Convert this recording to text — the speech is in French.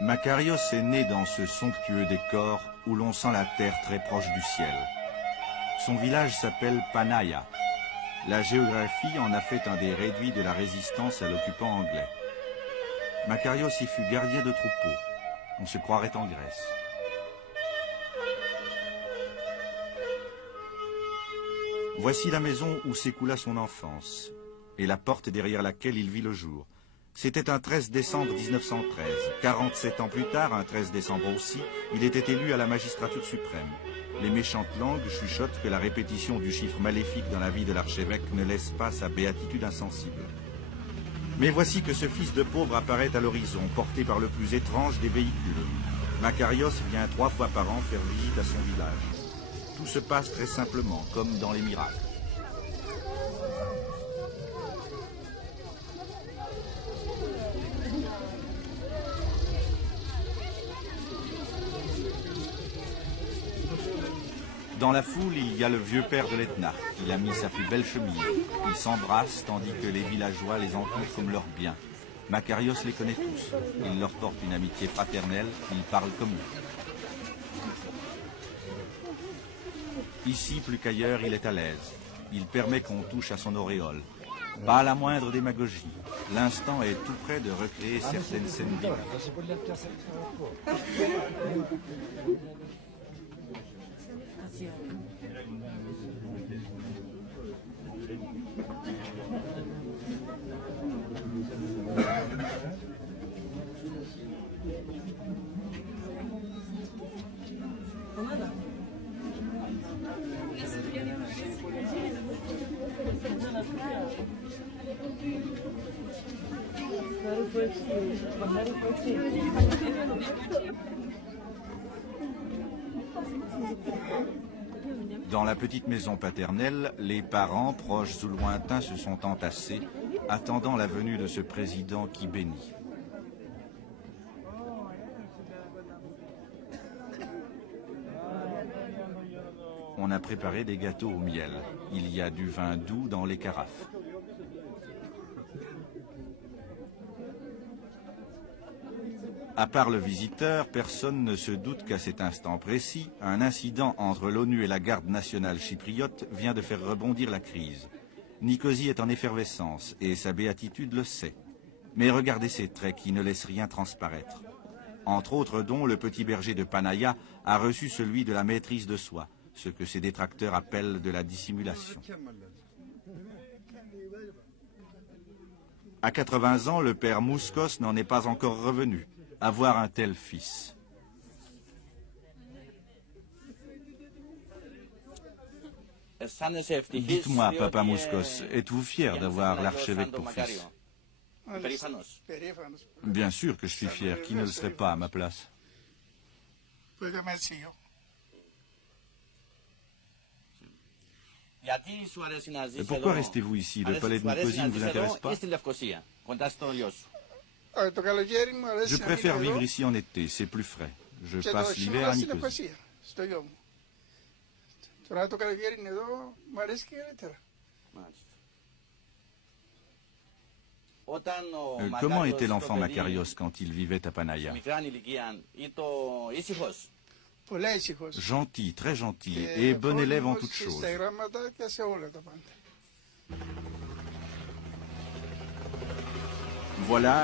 Makarios est né dans ce somptueux décor où l'on sent la terre très proche du ciel. Son village s'appelle Panaia. La géographie en a fait un des réduits de la résistance à l'occupant anglais. Makarios y fut gardien de troupeau. On se croirait en Grèce. Voici la maison où s'écoula son enfance et la porte derrière laquelle il vit le jour. C'était un 13 décembre 1913. 47 ans plus tard, un 13 décembre aussi, il était élu à la magistrature suprême. Les méchantes langues chuchotent que la répétition du chiffre maléfique dans la vie de l'archevêque ne laisse pas sa béatitude insensible. Mais voici que ce fils de pauvre apparaît à l'horizon, porté par le plus étrange des véhicules. Makarios vient 3 fois par an faire visite à son village. Tout se passe très simplement, comme dans les miracles. Dans la foule, il y a le vieux père de l'Ethnarque. Il a mis sa plus belle chemise. Ils s'embrassent tandis que les villageois les entourent comme leurs biens. Makarios les connaît tous. Il leur porte une amitié fraternelle. Il parle comme eux. Ici, plus qu'ailleurs, il est à l'aise. Il permet qu'on touche à son auréole. Pas la moindre démagogie. L'instant est tout près de recréer certaines scènes bibliques. Dans la petite maison paternelle, les parents, proches ou lointains, se sont entassés, attendant la venue de ce président qui bénit. On a préparé des gâteaux au miel. Il y a du vin doux dans les carafes. À part le visiteur, personne ne se doute qu'à cet instant précis, un incident entre l'ONU et la garde nationale chypriote vient de faire rebondir la crise. Nicosie est en effervescence et sa béatitude le sait. Mais regardez ces traits qui ne laissent rien transparaître. Entre autres dons, le petit berger de Panaia a reçu celui de la maîtrise de soi, ce que ses détracteurs appellent de la dissimulation. À 80 ans, le père Mouskos n'en est pas encore revenu. Avoir un tel fils. Dites-moi, papa Mouskos, êtes-vous fier d'avoir l'archevêque pour fils? Bien sûr que je suis fier. Qui ne le serait pas à ma place? Pourquoi restez-vous ici? Le palais de Nicosie ne vous intéresse pas? Je préfère vivre ici en été, c'est plus frais. Je passe l'hiver à Nicosie. Comment était l'enfant Makarios quand il vivait à Panaia? Gentil, très gentil, et bon élève en toutes choses. Voilà.